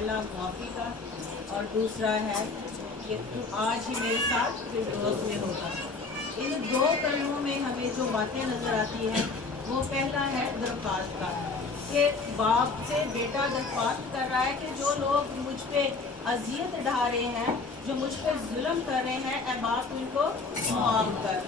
पहला माफ़ी का और दूसरा है कि तू आज ही मेरे साथ फिरदौस में होगा। इन दो कलमों में हमें जो बातें नज़र आती हैं वो पहला है दरख्वास्त का, कि बाप से बेटा दरख्वास्त कर रहा है कि जो लोग मुझ पे अजियत ढा रहे हैं, जो मुझ पे जुल्म कर रहे हैं, ऐ बाप उनको माफ़ कर।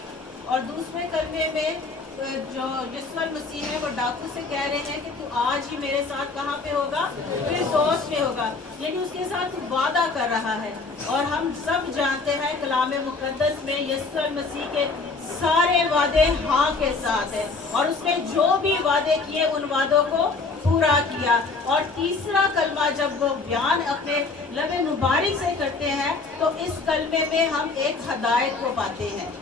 और दूसरे कलमे में जो यीशु मसीह है वो डाकू से कह रहे हैं कि तू आज ही मेरे साथ कहाँ पे होगा, फिरदौस में होगा, यानी उसके साथ वादा कर रहा है। और हम सब जानते हैं कलाम मुक़द्दस में यीशु मसीह के सारे वादे हाँ के साथ है, और उसने जो भी वादे किए उन वादों को पूरा किया। और तीसरा कलमा जब वो बयान अपने लबे मुबारक से करते हैं तो इस कलमे में हम एक हदायत को पाते हैं,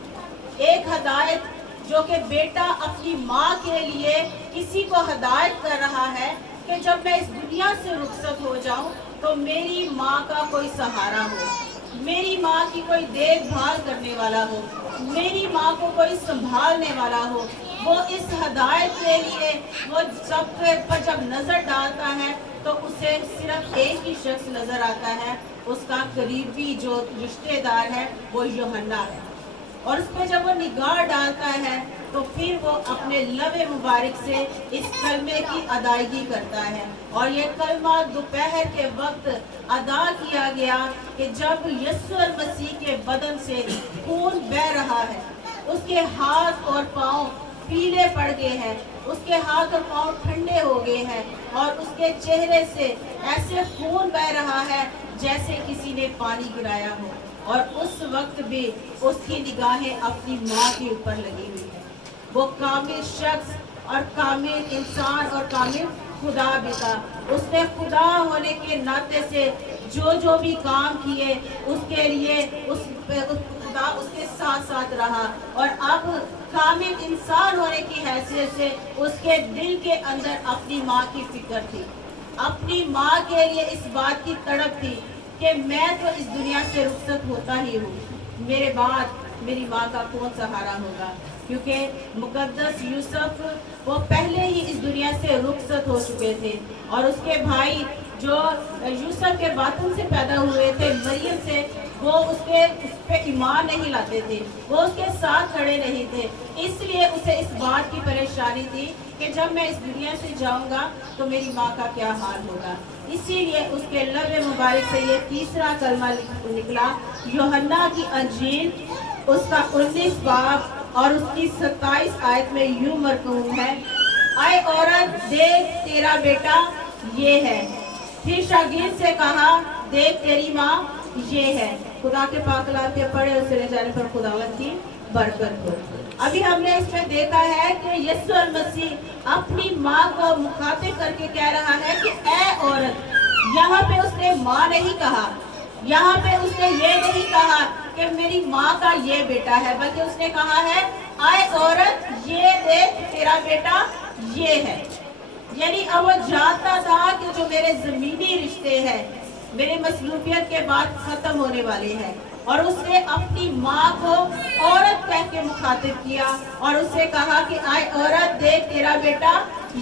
एक हदायत जो कि बेटा अपनी माँ के लिए किसी को हदायत कर रहा है कि जब मैं इस दुनिया से रुखसत हो जाऊं तो मेरी माँ का कोई सहारा हो, मेरी माँ की कोई देखभाल करने वाला हो, मेरी माँ को कोई संभालने वाला हो। वो इस हदायत के लिए वो सब पर जब नज़र डालता है तो उसे सिर्फ एक ही शख्स नज़र आता है, उसका करीबी जो रिश्तेदार है वो यूहन्ना है। और उस पर जब वो निगाह डालता है तो फिर वो अपने लबे मुबारक से इस कलमे की अदायगी करता है। और ये कलमा दोपहर के वक्त अदा किया गया कि जब यीशु मसीह के बदन से खून बह रहा है, उसके हाथ और पाँव पीले पड़ गए हैं, उसके हाथ और पाँव ठंडे हो गए हैं, और उसके चेहरे से ऐसे खून बह रहा है जैसे किसी ने पानी गिराया हो। और उस वक्त भी उसकी निगाहें अपनी माँ के ऊपर लगी हुई है। वो कामिल शख्स और कामिल इंसान और कामिल खुदा भी था। उसने खुदा होने के नाते से जो भी काम किए उसके लिए उस खुदा उसके साथ साथ रहा। और अब कामिल इंसान होने की हैसियत से उसके दिल के अंदर अपनी माँ की फिक्र थी, अपनी माँ के लिए इस बात की तड़प थी कि मैं तो इस दुनिया से रुखसत होता ही हूँ, मेरे बाद मेरी माँ का कौन सहारा होगा। क्योंकि मुकद्दस यूसुफ वो पहले ही इस दुनिया से रुखसत हो चुके थे, और उसके भाई जो यूसुफ के बातन से पैदा हुए थे मरियम से, वो उस पे ईमान नहीं लाते थे, वो उसके साथ खड़े नहीं थे। इसलिए उसे इस बात की परेशानी थी कि जब मैं इस दुनिया से जाऊंगा तो मेरी माँ का क्या हाल होगा। इसीलिए उसके लबे मुबारक से ये तीसरा कलमा निकला, यूहन्ना की अंजील उसका 19 बाब और उसकी 27 आयत में यूं मरकूम है, आए औरत देख तेरा बेटा ये है। फिर शागिर्द से कहा देख तेरी माँ ये है। खुदा के पाक कलाम के पढ़े उसे ले जाने पर खुदावंद की बरकत हो। अभी हमने इसमें देखा है कि यीशु मसीह अपनी माँ को मुखातिब करके कह रहा है कि ऐ औरत। यहाँ पे उसने माँ नहीं कहा, यहाँ पे उसने ये नहीं कहा कि मेरी माँ का ये बेटा है, बल्कि उसने कहा है आए औरत ये देख तेरा बेटा ये है। यानी अब वो जानता था कि जो मेरे ज़मीनी रिश्ते हैं मेरे मसलूबियत के बाद ख़त्म होने वाले हैं, और उसने अपनी माँ को औरत कह के मुखातिब किया और उससे कहा कि आए औरत देख तेरा बेटा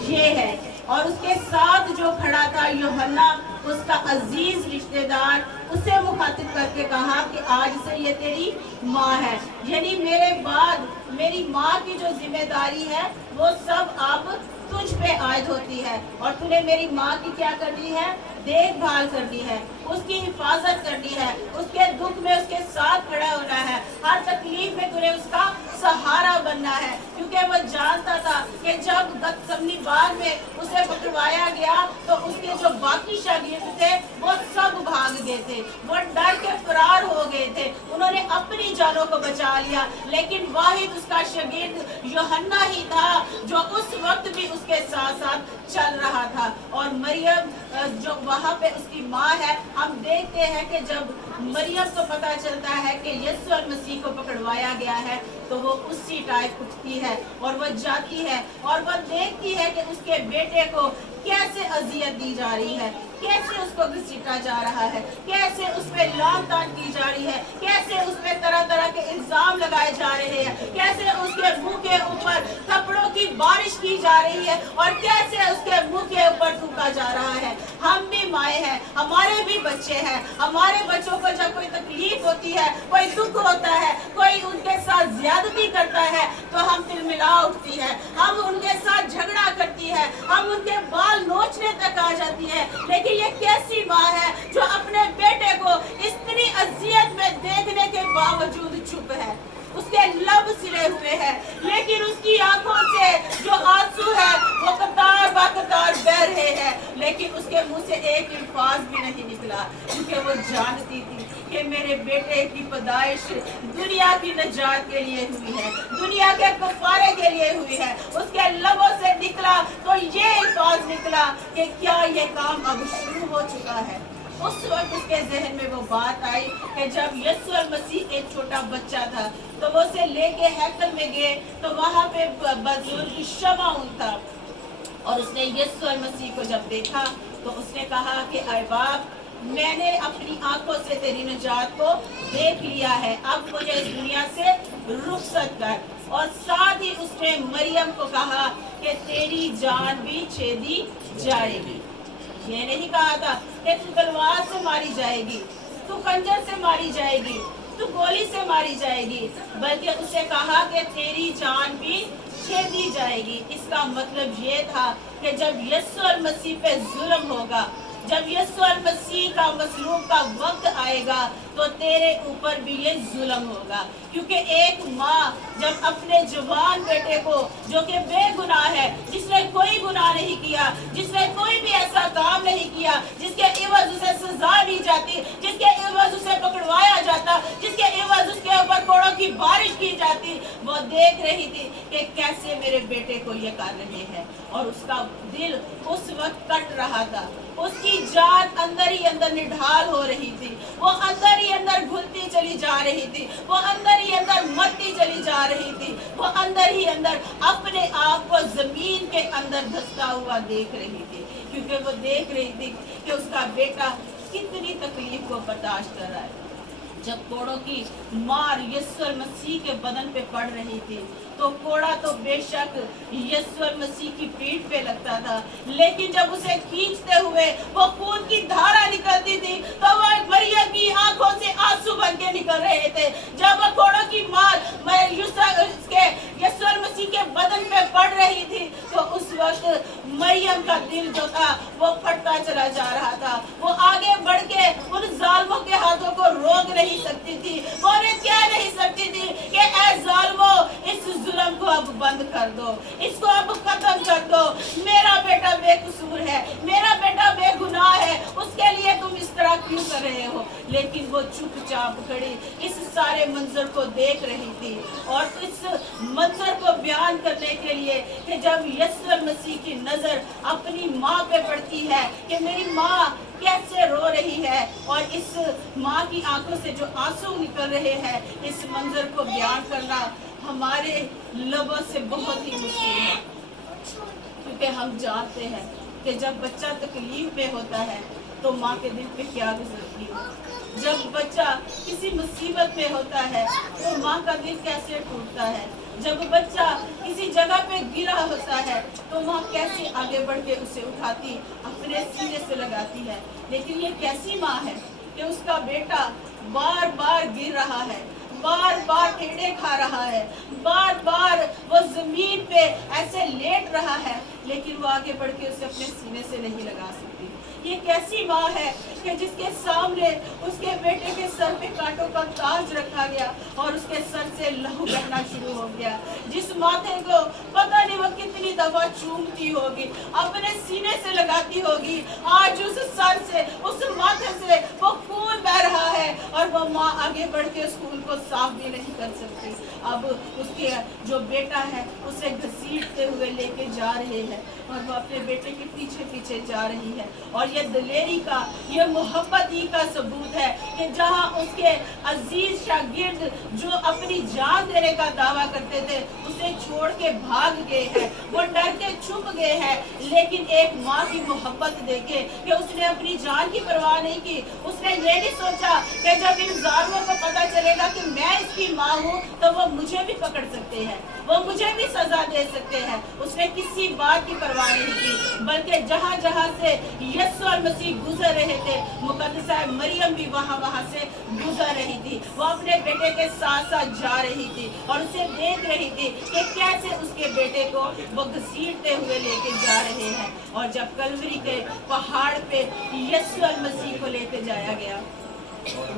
ये है। और उसके साथ जो खड़ा था यूहन्ना उसका अजीज रिश्तेदार, उसे मुखातिब करके कहा कि आज से ये तेरी माँ है। यानी मेरे बाद मेरी माँ की जो जिम्मेदारी है वो सब अब तुझ पे आयद होती है, और तूने मेरी माँ की क्या करनी है, देखभाल करनी है, उसकी हिफाजत करनी है, उसके दुख में उसके साथ खड़ा होना है, हर तकलीफ में तूने उसका सहारा बनना है। क्योंकि वो जानता था कि जब गतसमनी बाग में उसे पकड़वाया गया तो उसके जो बाकी शागिर्द थे वो सब भाग गए थे, वो डर के फरार हो गए थे, उन्होंने अपनी जानों को बचा लिया। लेकिन वाहिद उसका शागिर्द यूहन्ना ही था जो उस वक्त भी उसके साथ साथ चल रहा था। और मरियम जो वहाँ पे उसकी माँ है, हम देखते हैं कि जब मरियम को पता चलता है कि यीशु मसीह को पकड़वाया गया है तो वो उसी टाइप उठती है और वो जाती है और वो देखती है कि उसके बेटे को कैसे अजियत दी जा रही है, कैसे उसको घसीटा जा रहा है, कैसे उस पर लाम तान की जा रही है, कैसे उस पर तरह तरह के इल्जाम लगाए जा रहे हैं, कैसे उसके मुंह के ऊपर कपड़ों की बारिश की जा रही है और कैसे उसके मुंह के ऊपर थूका जा रहा है। हम भी माएँ हैं, हमारे भी बच्चे हैं। हमारे बच्चों को जब कोई तकलीफ होती है, कोई दुख होता है, कोई उनके साथ ज्यादती करता है, तो हम तिलमिला उठती है, हम उनके साथ झगड़ा करती है, हम उनके बाल नोचने तक आ जाती है। लेकिन ये कैसी माँ है जो अपने बेटे को इतनी अजियत में देखने के बावजूद चुप है। उसके लब सिले हुए हैं, लेकिन उसकी आंखों से जो आंसू है वो कतार बाकतार बह रहे हैं, लेकिन उसके मुंह से एक अल्फाज भी नहीं निकला, क्योंकि वो जानती थी कि मेरे बेटे की पैदाइश दुनिया की नजात के लिए हुई है, दुनिया के कफारे के लिए हुई है। उसके लबों से निकला तो ये अल्फाज निकला कि क्या ये काम अब शुरू हो चुका है। उस वक्त उसके जहन में वो बात आई कि जब यीशु मसीह एक छोटा बच्चा था, तो वो उसे लेके हैकल में गए, तो वहाँ पे बुजुर्ग शमौन था, और उसने यीशु मसीह को जब देखा तो उसने कहा कि ऐ बाप, मैंने अपनी आंखों से तेरी निजात को देख लिया है, अब मुझे इस दुनिया से रुखसत कर। और साथ ही उसने मरियम को कहा कि तेरी जान भी छेदी जाएगी। ये नहीं कहा था कि तू तलवार से मारी जाएगी, तू खंजर से मारी जाएगी, तू गोली से मारी जाएगी, बल्कि उसे कहा कि तेरी जान भी छेदी जाएगी। इसका मतलब ये था कि जब यीशु मसीह पे जुल्म होगा, जब यीशु मसीह का मसलूब का वक्त आएगा, तो तेरे ऊपर भी ये जुल्म होगा। क्योंकि एक माँ जब अपने जवान बेटे को, जो कि बेगुनाह है, जिसने कोई गुनाह नहीं किया, जिसने कोई भी ऐसा काम नहीं किया जिसके एवज उसे सजा दी जाती, जिसके एवज उसे पकड़वाया जाता, जिसके एवज उसके ऊपर कोड़ों की बारिश की जाती, वो देख रही थी कि कैसे मेरे बेटे को ये कर रहे हैं, और उसका दिल उस वक्त कट रहा था। उसकी जान अंदर ही अंदर निढाल हो रही थी, वो अंदर ही अंदर घुलती चली जा रही थी, वो अंदर ही अंदर मरती चली जा रही थी, वो अंदर ही अंदर अपने आप को जमीन के अंदर धंसता हुआ देख रही थी, क्योंकि वो देख रही थी कि उसका बेटा कितनी तकलीफ को बर्दाश्त कर रहा है। जब कोड़ों की मार यीशु मसीह के बदन पे पड़ रही थी, तो कोड़ा तो बेशक यीशु मसीह की पीठ पे लगता था, लेकिन जब उसे खींचते हुए वो खून की धारा निकलती थी, तो वो मरियम की आंखों से आंसू बन के निकल रहे थे। जब वो कोड़ों की मार यीशु मसीह के बदन पे पड़ रही थी, तो उस वक्त मरियम का दिल जो था वो फटता चला जा रहा था। वो आगे बढ़ के उन जालिमों के हाथों को रोक नहीं सकती थी, वो उन्हें कह नहीं सकती थी कि ऐ जालिमों, इस जुल्म को अब बंद कर दो, इसको अब खत्म कर दो, मेरा बेटा बेकसूर है, मेरा बेटा बेगुनाह है, उसके लिए तुम इस तरह क्यों कर रहे हो। लेकिन वो चुपचाप खड़ी इस सारे मंजर को देख रही थी, और इस मंजर को बयान करने के लिए कि जब यीशु मसीह की नजर अपनी माँ पे पड़ती है कि मेरी माँ कैसे रो रही है, और इस माँ की आंखों से जो आंसू निकल रहे हैं, इस मंजर को बयान करना हमारे लबों से बहुत ही मुश्किल है। क्योंकि हम जानते हैं कि जब बच्चा तकलीफ में होता है तो माँ के दिल पे क्या गुजरती है। जब बच्चा किसी मुसीबत में होता है तो माँ का दिल कैसे टूटता है। जब बच्चा किसी जगह पे गिरा होता है तो माँ कैसे आगे बढ़ के उसे उठाती, अपने सीने से लगाती है। लेकिन ये कैसी माँ है कि उसका बेटा बार बार गिर रहा है, बार बार टेढ़े खा रहा है, बार बार वो जमीन पे ऐसे लेट रहा है, लेकिन वो आगे बढ़ के उसे अपने सीने से नहीं लगा सकती। ये कैसी माँ है कि जिसके सामने उसके बेटे के सर पे कांटों का ताज रखा गया और उसके सर से लहू बहना शुरू हो गया, जिस माथे को पता नहीं वो कितनी दफा चूमती होगी, अपने सीने से लगाती होगी, आज उस सर से, उस माथे से वो खून बह रहा है, और वो माँ आगे बढ़ के उस खून को साफ भी नहीं कर सकती। अब उसके जो बेटा है उसे घसीटते हुए लेके जा रहे हैं, और वो अपने बेटे के पीछे पीछे जा रही है। और ये दिलेरी का, ये मोहब्बत ही का सबूत है कि जहाँ उसके अजीज शागिर्द जो अपनी जान देने का दावा करते थे उसे छोड़ के भाग गए हैं, वो डर के छुप गए हैं, लेकिन एक माँ की मोहब्बत देखे कि उसने अपनी जान की परवाह नहीं की। उसने ये नहीं सोचा कि जब इन जालिमों को पता चलेगा कि मैं इसकी माँ हूँ तो वो मुझे भी पकड़ सकते हैं, वो मुझे भी सजा दे सकते हैं। उसने किसी बात की परवाह नहीं की, बल्कि जहाँ जहाँ से यीशु मसीह गुजर रहे थे, मुकद्दसा मरियम भी वहाँ से गुजर रही थी। वो अपने बेटे के साथ साथ जा रही थी और उसे देख रही थी कि कैसे उसके बेटे को वो घसीटते हुए लेके जा रहे हैं। और जब कलवरी के पहाड़ पे यीशु मसीह को लेके जाया गया,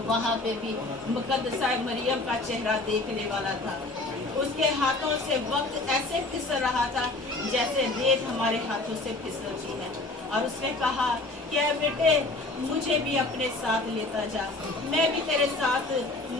वहाँ पे भी मुकद्दसा मरियम का चेहरा देखने वाला था। उसके हाथों से वक्त ऐसे फिसल रहा था जैसे रेत हमारे हाथों से फिसलती है। और उसने कहा कि बेटे, मुझे भी अपने साथ लेता जा, मैं भी तेरे साथ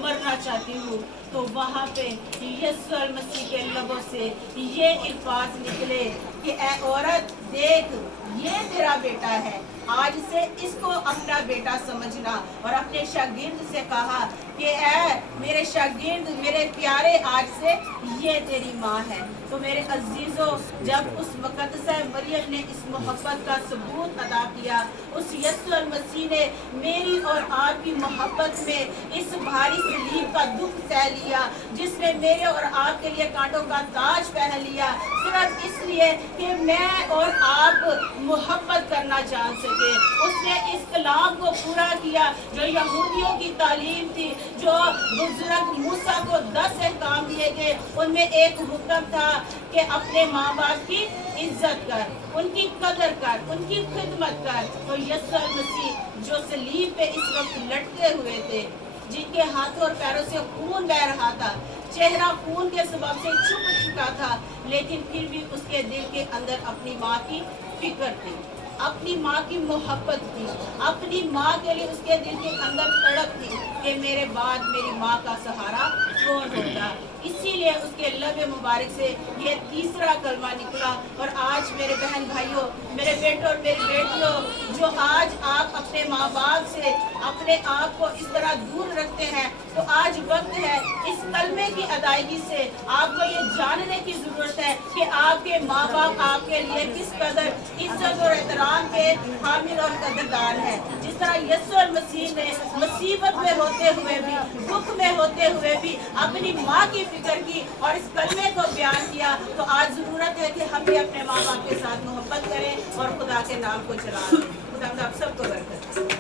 मरना चाहती हूँ। तो वहाँ पे यीशु मसीह के लबों से ये अल्फाज निकले कि ऐ औरत, देख, ये तेरा बेटा है, आज से इसको अपना बेटा समझना। और अपने शागिर्द से कहा कि ऐ मेरे शागिर्द, मेरे प्यारे, आज से ये तेरी माँ है। तो मेरे अजीजों, जब उस मुकद्दसा मरियम ने इस मोहब्बत का सबूत अदा किया, उस यीशु मसीह ने मेरी और आपकी मोहब्बत में इस भारी सलीब का दुख सह लिया, जिसने मेरे और आपके लिए कांटों का ताज पहन लिया, सिर्फ इसलिए कि मैं और आप मोहब्बत करना जान सके। उसने इस कलाम को पूरा किया जो यहूदियों की तालीम थी, जो बुजुर्ग मूसा को 10 काम दिए गए, उनमें एक हुक्म था कि अपने माँ बाप की इज्जत कर, उनकी कदर कर, उनकी खिदमत कर। तो यीशु मसीह जो सलीब पे इस वक्त लटके हुए थे, जिनके हाथों और पैरों से खून बह रहा था, चेहरा खून के सबब से छुप चुका था, लेकिन फिर भी उसके दिल के अंदर अपनी माँ की फिक्र थी, अपनी माँ की मोहब्बत थी, अपनी माँ के लिए उसके दिल के अंदर तड़प थी कि मेरे बाद मेरी माँ का सहारा कौन होगा। इसीलिए उसके लबे मुबारक से ये तीसरा कलमा निकला। और आज मेरे बहन भाइयों, मेरे बेटों और मेरी बेटियों, जो आज आप अपने माँ बाप से अपने आप को इस तरह दूर रखते हैं, तो आज वक्त है इस कलमे की अदायगी से आपको ये जानने की जरूरत है कि आपके माँ बाप आपके लिए किस कदर इज्जत और एहतराम के हामिल और कदरदान है। जिस तरह यीशु मसीह ने मुसीबत में होते हुए भी, दुख में होते हुए भी अपनी माँ की फिक्र की और इस कलमे को बयान किया, तो आज जरूरत है कि हम भी अपने माँ बाप के साथ मोहब्बत करें और खुदा के नाम को चलाएं। खुदा आप सबको बरकत।